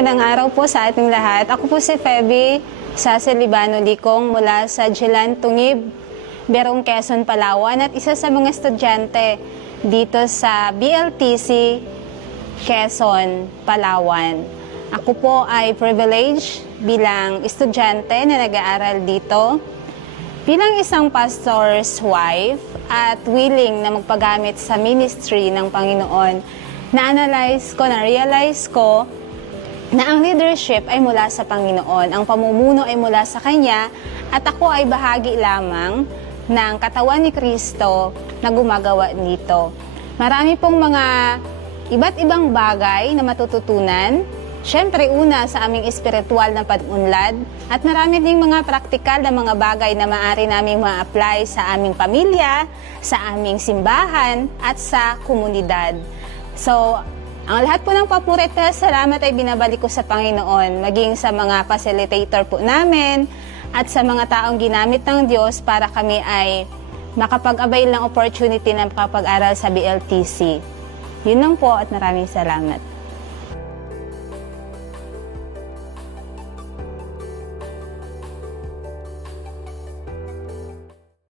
Magandang araw po sa ating lahat. Ako po si Feby sa Libano Licong mula sa Jilan Tungib, Berong, Quezon, Palawan at isa sa mga estudyante dito sa BLTC Quezon, Palawan. Ako po ay privileged bilang estudyante na nag-aaral dito, bilang isang pastor's wife at willing na magpagamit sa ministry ng Panginoon. Na-realize ko na ang leadership ay mula sa Panginoon, ang pamumuno ay mula sa Kanya, at ako ay bahagi lamang ng katawan ni Kristo na gumagawa nito. Marami pong mga iba't ibang bagay na matututunan. Siyempre, una sa aming espiritual na pag-unlad, at marami ding mga praktikal na mga bagay na maaari naming ma-apply sa aming pamilya, sa aming simbahan, at sa komunidad. So, ang lahat po ng papurit na salamat ay binabalik ko sa Panginoon, maging sa mga facilitator po namin at sa mga taong ginamit ng Diyos para kami ay makapag-avail ng opportunity na makapag-aral sa BLTC. Yun lang po at maraming salamat.